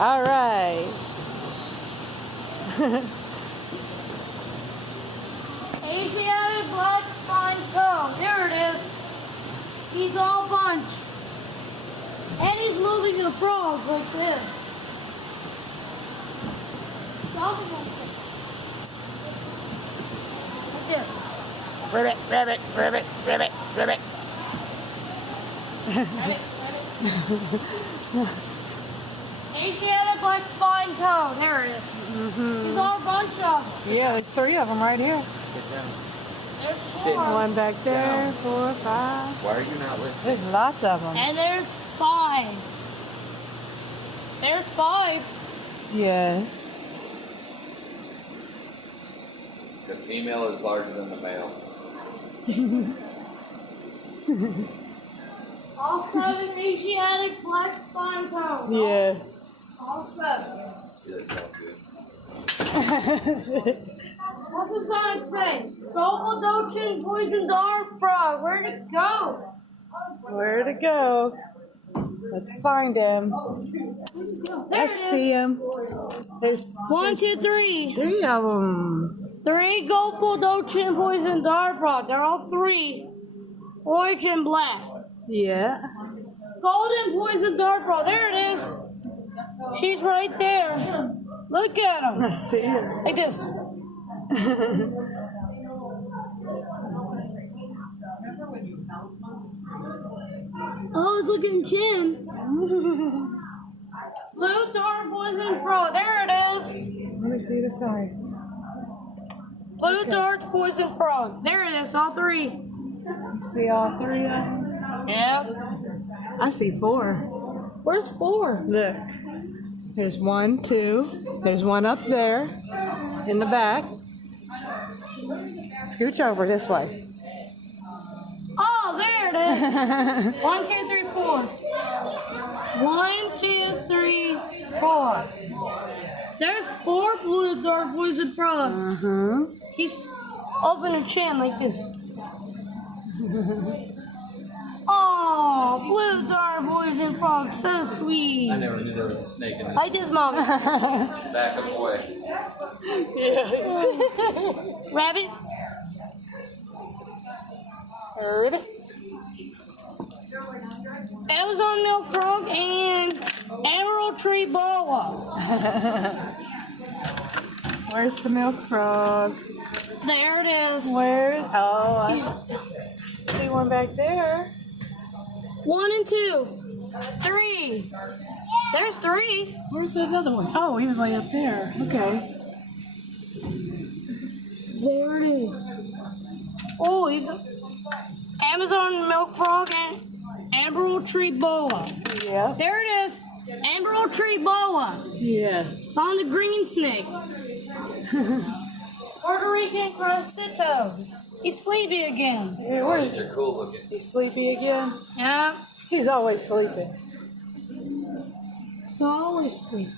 All right. Asiatic black spine toad. There it is. He's all bunched. And he's moving the frogs like this. Like this. Ribbit, ribbit, ribbit, ribbit, ribbit. Asiatic black spine toad. There it is. He's all bunched up. Yeah, there's 3 of them right here. There's Sit. 4. One back there, 4, 5. Why are you not listening? There's lots of them. And there's 5. There's 5. Yeah. The female is larger than the male. All 7 Asiatic black spine toads. Yeah. All 7. Yeah, that sounds good. What's the sign say? Trophaldochin poison dart frog. Where'd it go? Where to go? Let's find him. There I it is. see him. There's 1, 2, 3. 3 of them. 3 Trophaldochin poison dart frog. They're all 3. Orange and black. Yeah. Golden poison dart frog. There it is. She's right there. Look at I him. see her. Like this. Oh, it's looking chin. Blue dart poison frog. There it is. Let me see the side. Blue dart poison frog. There it is. All 3. See all 3 of them? Yeah. I see 4. Where's 4? Look. There's 1, 2. There's 1 up there in the back. Scooch over this way. Oh, there it is. 1, 2, 3, 4. 1, 2, 3, 4. There's 4 blue dart poison frogs. He's open a chin like this. Oh, blue dart poison frog, so sweet. I never knew there was a snake in this. Like this, mom. Back up away. Rabbit. Heard. Amazon milk frog and emerald tree boa. Where's the milk frog? There it is. Where? Oh, I see one back there. 1 and 2. 3. There's 3. Where's the other one? Oh, he was way up there. Okay. There it is. Oh, he's Amazon milk frog and emerald tree boa. Yeah. There it is. Emerald tree boa. Yes. On the green snake. Puerto Rican crested toad. He's sleepy again. Hey, where is These are cool looking. he? Sleepy again? Yeah. He's always sleeping. He's always sleepy.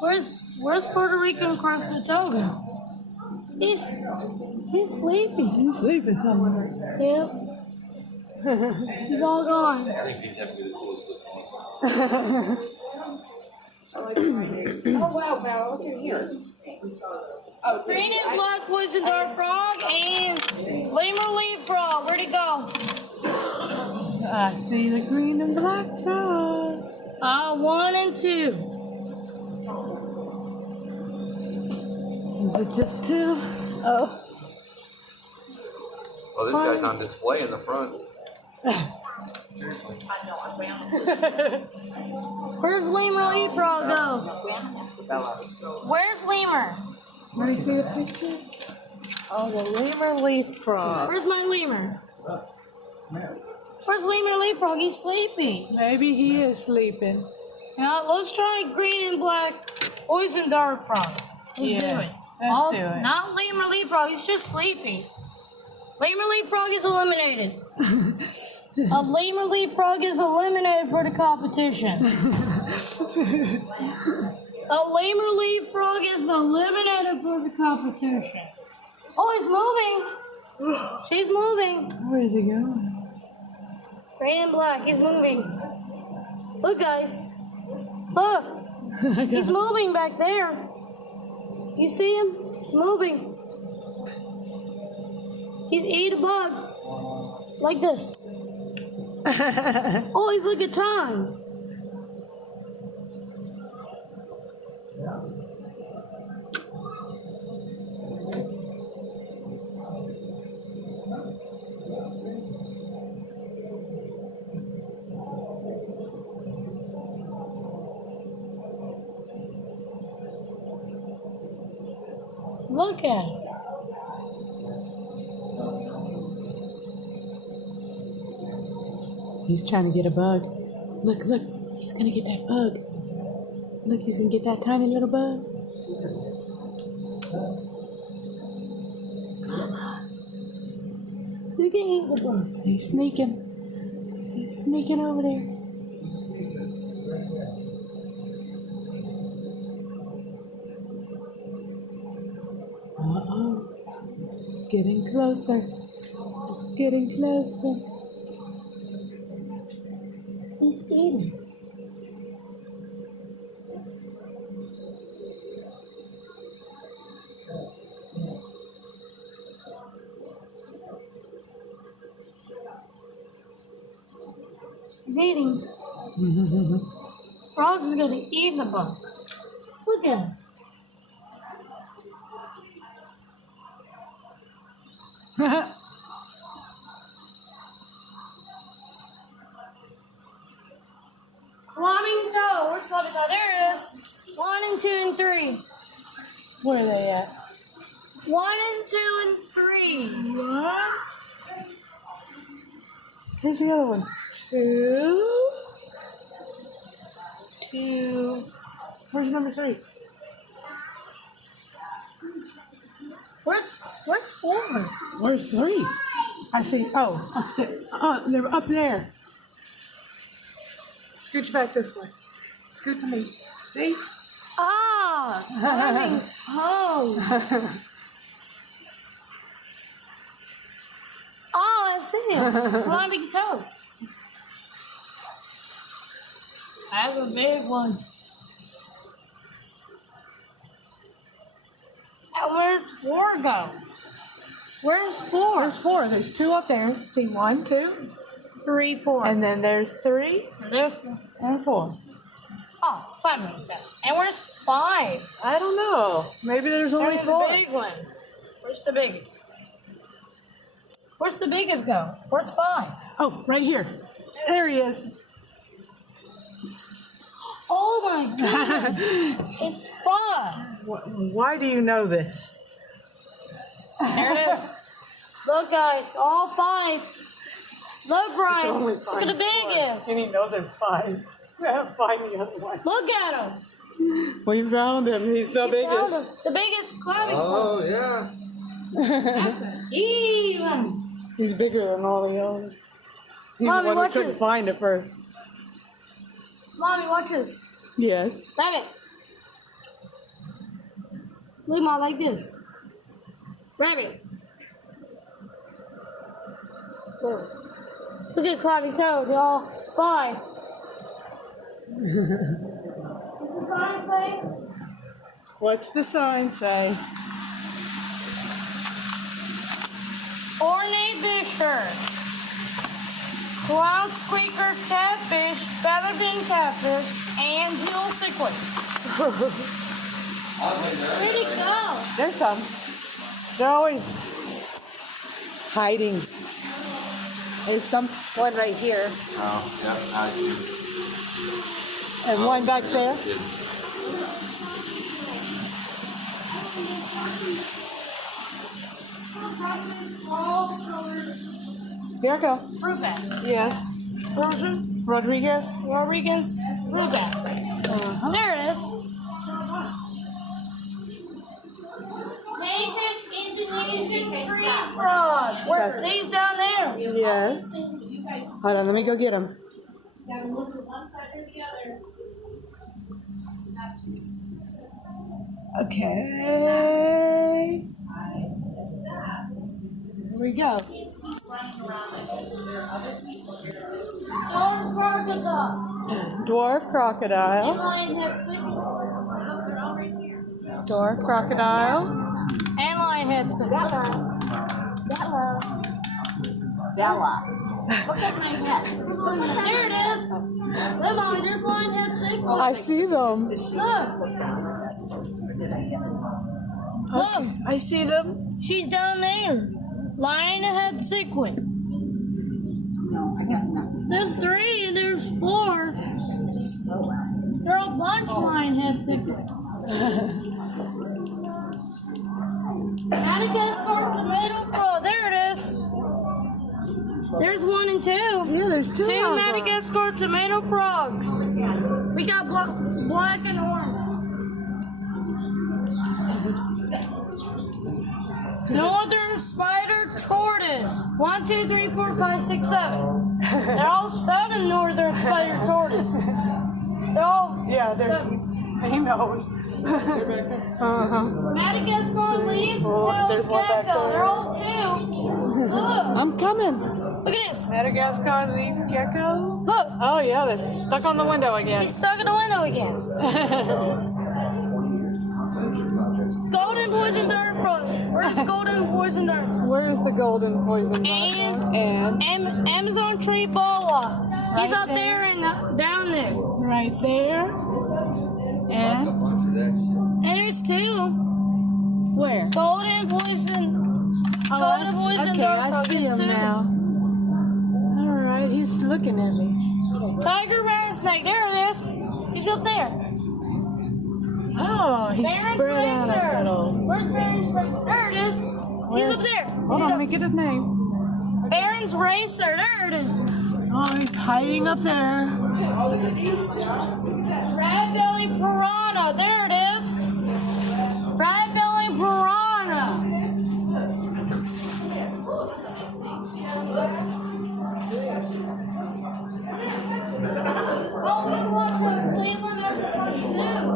Where's Puerto Rican crested toad go? He's sleepy. He's sleeping somewhere. Yep. He's all gone. I think these have to be the coolest looking ones. Oh wow, Val, look at here. Oh, Green and black poison dart frog and lemur leaf frog. Where'd he go? I see the green and black frog. 1 and 2. Is it just 2? Oh. Oh, this guy's on display in the front. Seriously. Where's lemur leaf frog go? Bella. Where's lemur? Where do you see the picture? Oh, the lemur leaf frog. Where's my lemur? Where's lemur leaf frog? He's sleepy. Maybe he is sleeping. Now let's try green and black poison dart frog. Let's do it. Let's do it. Not lemur leaf frog. He's just sleepy. Lemur leaf frog is eliminated. A lemur leaf frog is eliminated for the competition. A lemur leaf frog is eliminated for the competition. Oh, he's moving. She's moving. Where is he going? Green and black. He's moving. Look, guys. Look, he's moving back there. You see him? He's moving. He's eating bugs. Like this. Oh, he's looking at time. Look at it. He's trying to get a bug. Look, look. He's gonna get that bug. Look, he's gonna get that tiny little bug. You can eat the bug. He's sneaking. He's sneaking over there. Uh-oh. Getting closer. It's getting closer. He's eating. He's eating. Frog's gonna eat the bugs. Look at him. Climbing toe. Where's climbing toe? There it is. 1 and 2 and 3. Where are they at? 1 and 2 and 3. What? Here's the other one. 2. 2. Where's number 3? Where's 4? Where's 3? I see. Oh, up there. They're up there. Scooch back this way. Scoot to me. See? Ah, climbing toe. Oh, I see him. Climbing toe. That's a big one. And where's 4 go? Where's 4? There's 4. There's 2 up there. See, 1, 2, 3, 4. and then there's 3 And there's 4. and 4. Oh, 5 makes sense. And where's 5? I don't know. Maybe there's only There's 4. the big one. Where's the biggest? Where's the biggest go? Where's 5? Oh, right here. There he is. Oh my goodness. It's 5. Why do you know this? There it is. Look, guys, all 5. Look, Brian. Only Look at the biggest. And he knows there's 5. We have to find the other one. Look at him. We found him. He's the You found biggest. him. The biggest climbing Oh, yeah. Even. He's bigger than all the others. He's Mommy, the one watch we couldn't this. find at first. Mommy, watch this. Yes. Rabbit. Look, Mom, like this. Rabbit. Look at climbing toe. They're all 5. What's the sign say? What's the sign say? Ornate fisher. Cloud squeaker, catfish, featherfin catfish, and hill cichlid. Where'd it go? There's some. They're always hiding. There's some one right here Oh, yeah, I see. and one back there. Kids. Here I go. Fruit bat. Yes. Persian, Rodriguez. Rodriguez, fruit bat. Uh-huh. There it is. Native Indonesian tree frog. Where? These down there. Yes. Hold on, let me go get him. Okay. Here we go. Don't forget us. Dwarf crocodile. Lionhead cichlid. Dwarf crocodile. And lionhead cichlid. Bella. Look at my head. There it is. Look, Mommy, there's lionhead cichlid. I see them. Look. Okay, I see them. She's down there. Lionhead cichlid. No, I got nothing. There's 3 and there's 4. They're a bunch of lionhead cichlid. Madagascar tomato frog. There it is. There's 1 and 2. Yeah, there's 2 Two of them. Madagascar tomato frogs. We got black and orange. Northern spider tortoise. 1, 2, 3, 4, 5, 6, 7. They're all 7 northern spider tortoise. They're all Yeah, 7. he knows. Madagascar leaf Oh, there's one back gecko. there. They're all 2. Look. I'm coming. Look at this. Madagascar leaf geckos. Look. Oh yeah, they're stuck on the window again. He's stuck in the window again. Golden poison dart frog. Where's the golden poison dart frog? Where's the golden poison And Amazon tree boa. He's Right up there and down there. right there. And And there's 2. where? Golden poison. Golden poison Okay, dart I frog. see There's him 2. now. All right, he's looking at me. Tiger rattlesnake. There it is. He's up there. Oh, he's Baron's spread out a racer. little. Where's Baron's racer? There it is. He's up there. Hold on, let me get his name. Baron's racer. There it is. Oh, he's hiding up there. Red belly piranha. There it is. Red belly piranha.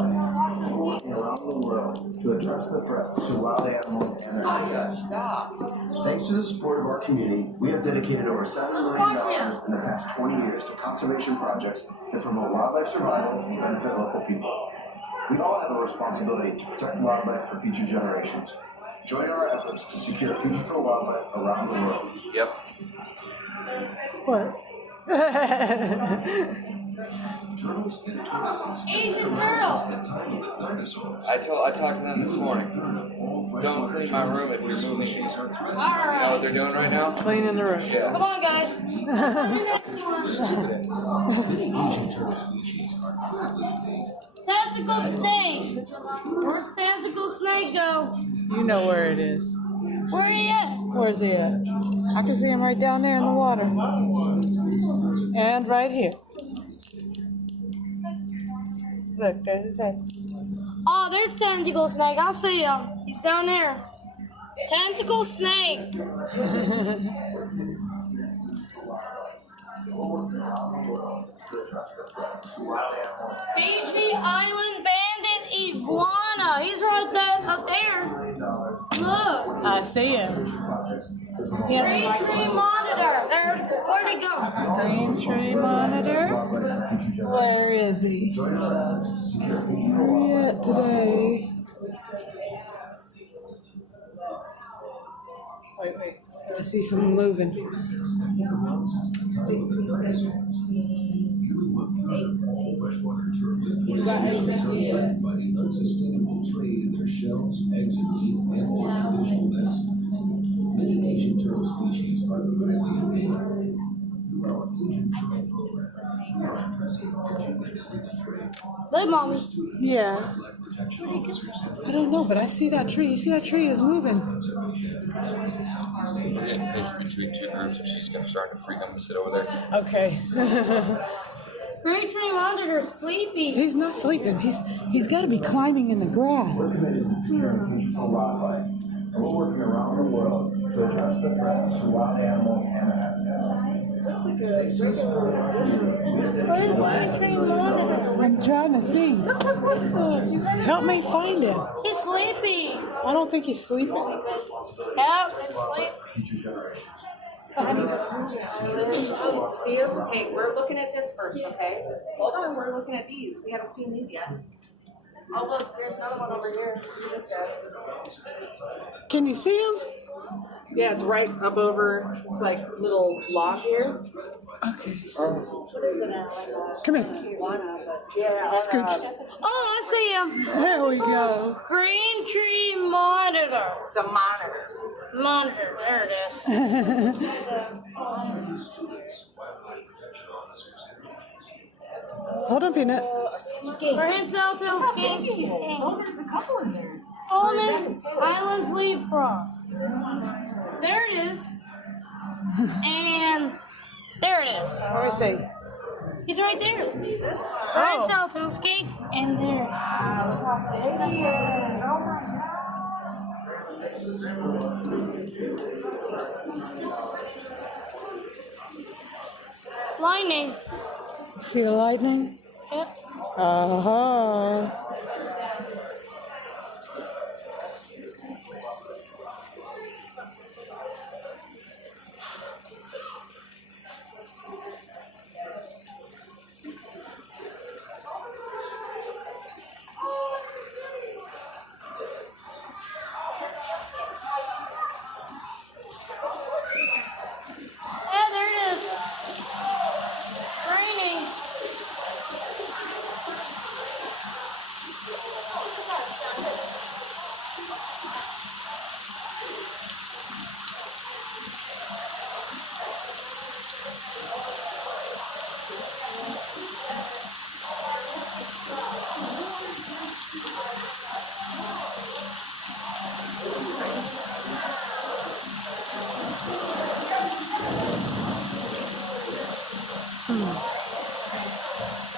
Around the world to address the threats to wild animals and their habitats. Thanks to the support of our community, we have dedicated over $7 million in the past 20 years to conservation projects that promote wildlife survival and benefit local people. We all have a responsibility to protect wildlife for future generations. Join our efforts to secure a future for wildlife around the world. Yep. What? Asian turtle. I talked to them this morning. Don't clean my room if you're moving. You know what Alright. they're doing right now? Cleaning the room. Yeah. Come on, guys. Tentacle snake. Where's tentacle snake go? You know where it is. Where he at? Where's he at? I can see him right down there in the water. And right here. Look, there's his head. Oh, there's tentacle snake. I see him. He's down there. Tentacle snake. Fiji Island bandit iguana. He's right there, up there. Look. I see him. Green tree monitor. There, where'd he go? Green tree monitor. Where is he? Where he at today? Wait. I see someone moving. You got anything? By the unsustainable trade in their shells, eggs, and meat, and artificial nests. Many Asian turtle species are critically endangered. Through our Asian turtle program, we are addressing urgent and illegal trade. Look, Mommy. Yeah. Wildlife protection officers have I don't know, but I see that tree. You see that tree is moving. Yeah, there's between 2 groups, and she's gonna start to freak. I'm gonna sit over there. Okay. Green tree monitor's sleepy. He's not sleeping. He's got to be climbing in the grass. We're committed to securing a future for wildlife, and we're working around the world to address the threats to wild animals and their habitats. Thanks to the support of our community, we have dedicated Where's green tree monitor? I'm trying to see. Help me find him. He's sleepy. I don't think he's sleeping. responsibility Help, to he's wildlife sleepy. for future generations. to see him? Hey, we're looking at this first, okay? Hold on, we're looking at these. We haven't seen these yet. Oh, look, there's another one over here. This guy. Can you see him? Yeah, it's right up over this like little log here. Okay. What is it now? Come here. Yeah. Scooch. Oh, I see him. There we go. Green tree monitor. It's a monitor. Monitor. There it is. Hold on, Peanut. Prehensile tail skink. Oh, there's a couple in there. Solomon Islands leapfrog. There it is. And there it is. Let me see. He's right there. Prehensile tail skink. And there. Lightning. See the lightning? Yep. Uh-huh. Yeah, there it is. Raining.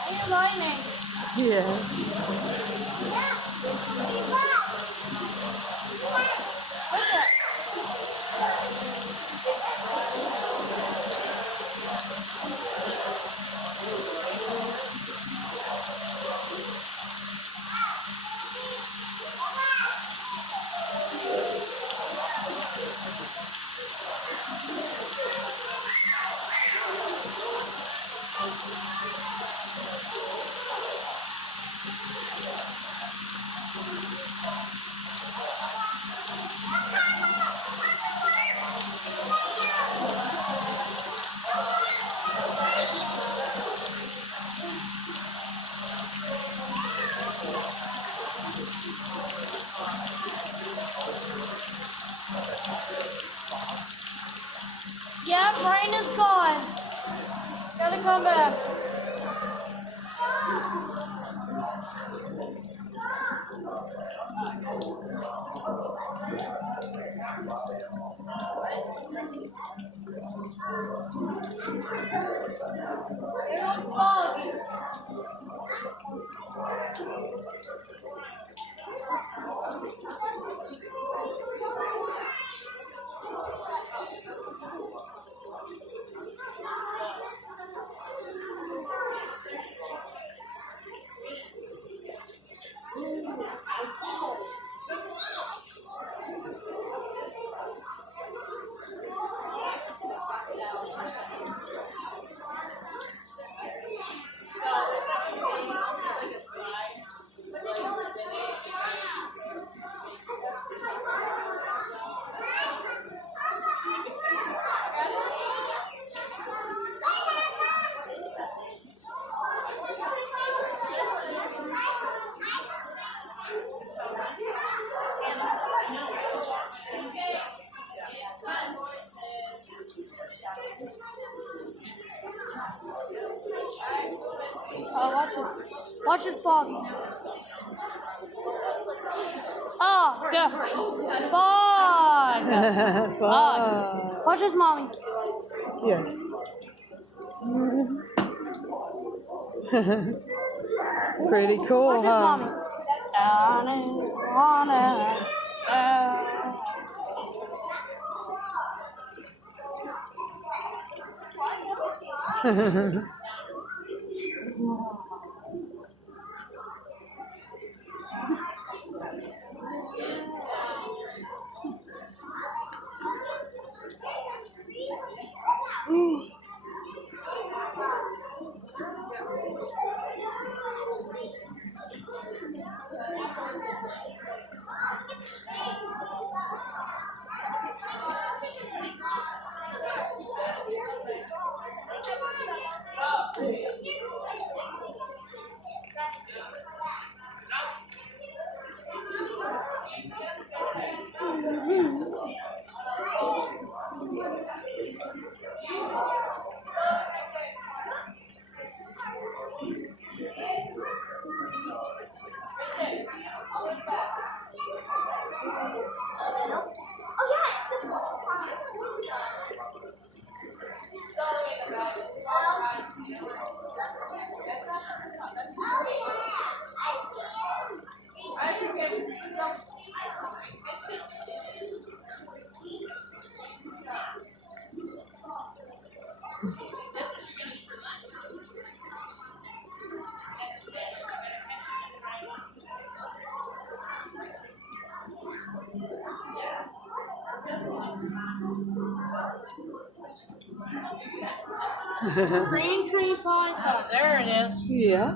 Hey, lightning. Yeah. Yep, rain is gone. Gotta come back. It looks foggy. Watch it foggy. Oh, yeah. Fog. Fog. Watch this, mommy. Yeah. Pretty cool, Watch this, huh? mommy. Down and on and down. Green tree python. There it is. Yeah.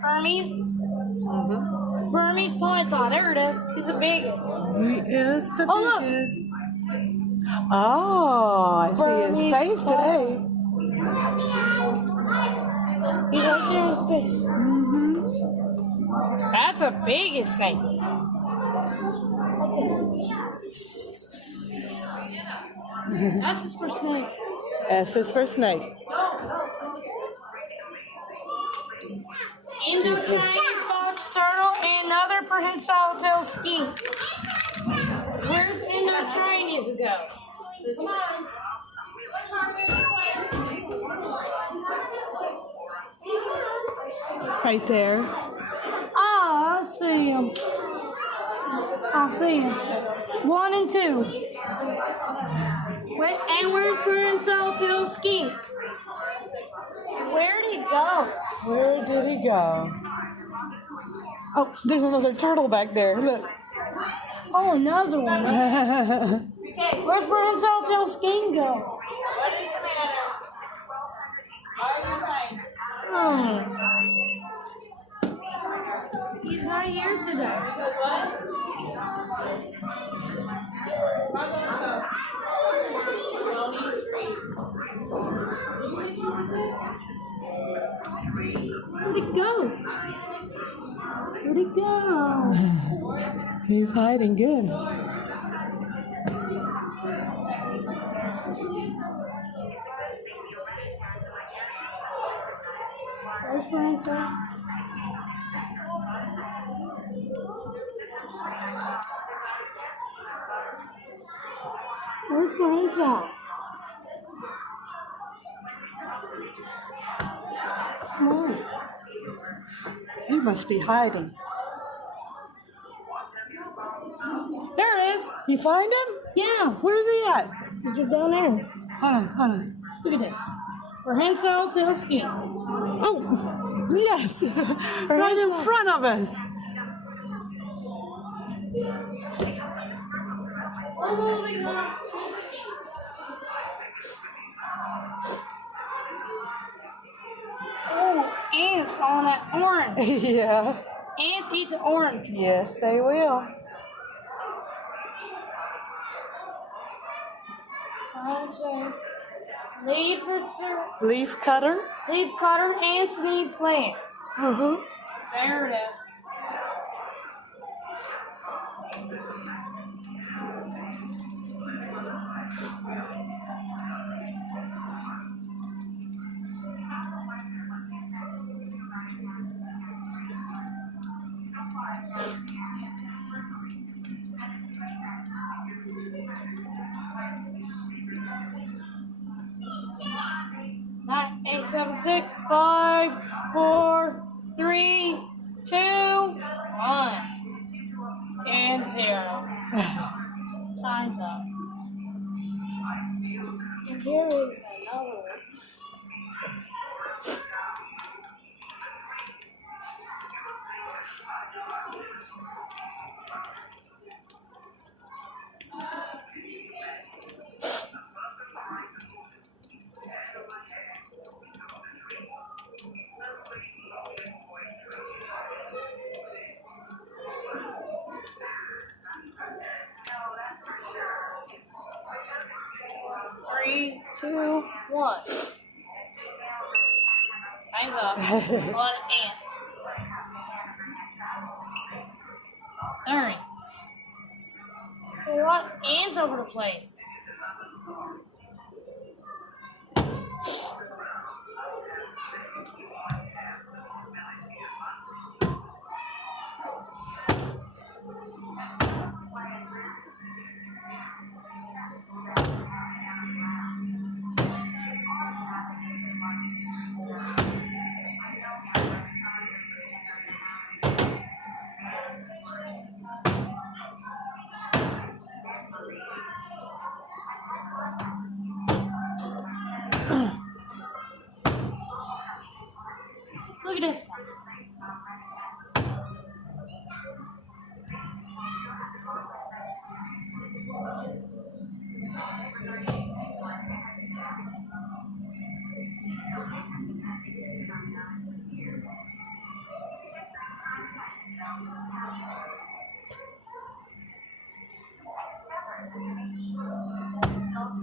Burmese. Mm-hmm. Burmese python. There it is. He's the biggest. He is the Oh, look. biggest. Oh, I see Burmese his face today. He's right there in the face. Mm-hmm. That's the biggest snake. That's his first snake. S is for snake. Indo-Chinese box turtle and another prehensile tail skink. Where's Indo-Chinese go? Right there. Ah, I see him. I see him. 1 and 2. Wait, and where's prehensile tail skink? Where'd he go? Where did he go? Oh, there's another turtle back there. Look. Oh, another one. Where's prehensile tail skink go? He's not here today. Where'd it go? Where'd it go? He's hiding good. Where's prehensile? Where's prehensile? Come on. He must be hiding. There it is. You find him? Yeah. Where's he at? He's just down there. Hold on. Look at this. Prehensile tail skink. Oh, yes. Right in front of us. Oh, ants on that orange. Yeah. Ants eat the orange. Yes, they will. Leaf cutter. Leaf cutter, ants need plants. Uh-huh. There it is. Nine, 8, 7, 6, 5, 4, 3, 2, 1, and 0. Time's up. And here is another one. Three, 2, 1. Time's up. There's a lot of ants. 30. There's a lot of ants over the place. Look at this one.